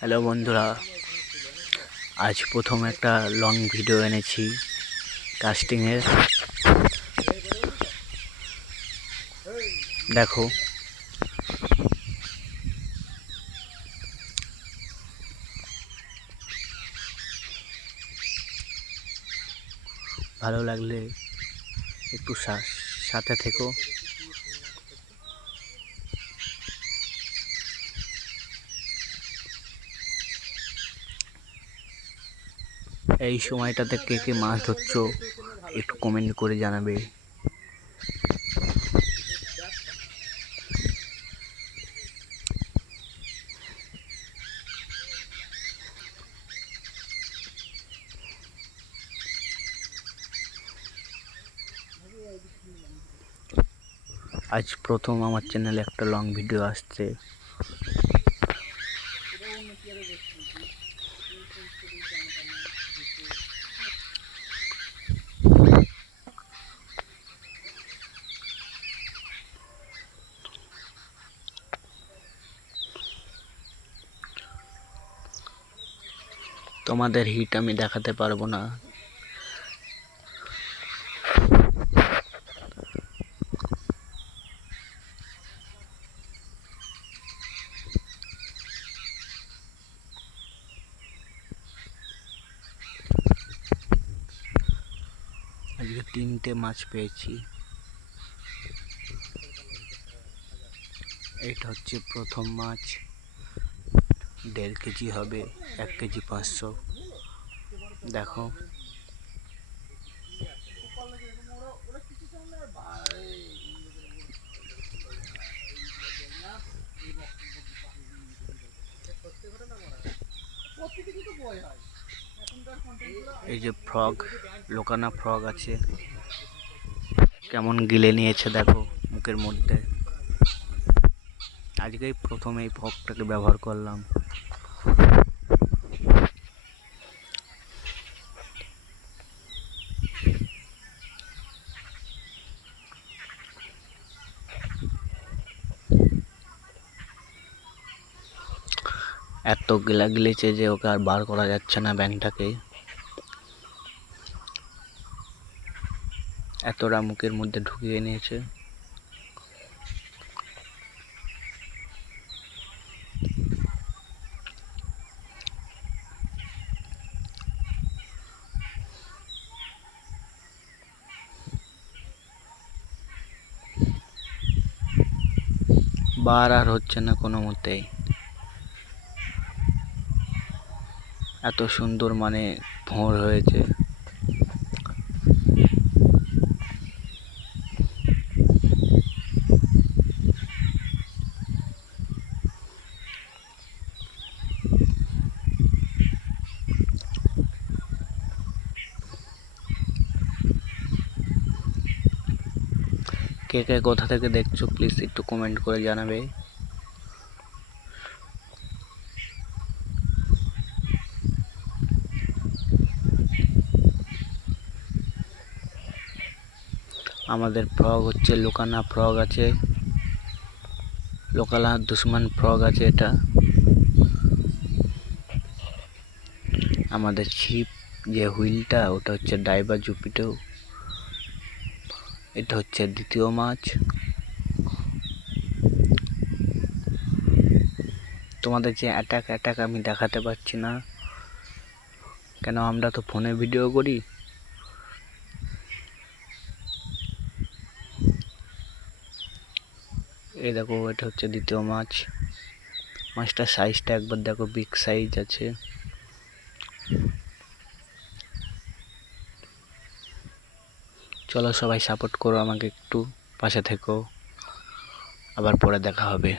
Hello বন্ধুরা, আজ প্রথম একটা লং ভিডিও এনেছি কাস্টিংয়ের। দেখো, ভালো লাগলে একটু সাথে থেকো। এই সময়টাতে কে কে মাছ ধরছো একটু কমেন্ট করে জানাবে। আজ প্রথম আমার চ্যানেলে একটা লং ভিডিও আসছে। তোমাদের হিট আমি দেখাতে পারবো না। আজকে 3টে মাছ পেয়েছি। এটা হচ্ছে প্রথম মাছ, 1.5 কেজি হবে, 1 কেজি 500। দেখো, এই যে ফ্রগ, লোকানা ফ্রগ আছে, কেমন গিলে নিয়েছে দেখো মুখের মধ্যে। আজকেই প্রথম এই ফ্রগটাকে ব্যবহার করলাম। এত গিলেছে যে ওকে আর বার করা যাচ্ছে না ব্যাঙটাকে, এতটা মুখের মধ্যে ঢুকিয়ে নিয়েছে। বার আর হচ্ছে না কোনো মতেই। এত সুন্দর মানে ভোর হয়েছে। কে কে কোথা থেকে দেখছো প্লিজ একটু কমেন্ট করে জানাবে। আমাদের ফ্রগ হচ্ছে লোকানা ফ্রগ আছে, লোকালা দুশ্মন ফ্রগ আছে। এটা আমাদের ছিপ যে হুইলটা, ওটা হচ্ছে ডাইভার জুপিটো। এটা হচ্ছে দ্বিতীয় মাছ। তোমাদের যে অ্যাটাক আমি দেখাতে পারছি না, কেন আমরা তো ফোনে ভিডিও করি। এই দেখো, এটা হচ্ছে দ্বিতীয় মাছ। মাছটার সাইজটা একবার দেখো, বিগ সাইজ আছে। চলো সবাই সাপোর্ট করো আমাকে, একটু পাশে থেকো। আবার পরে দেখা হবে।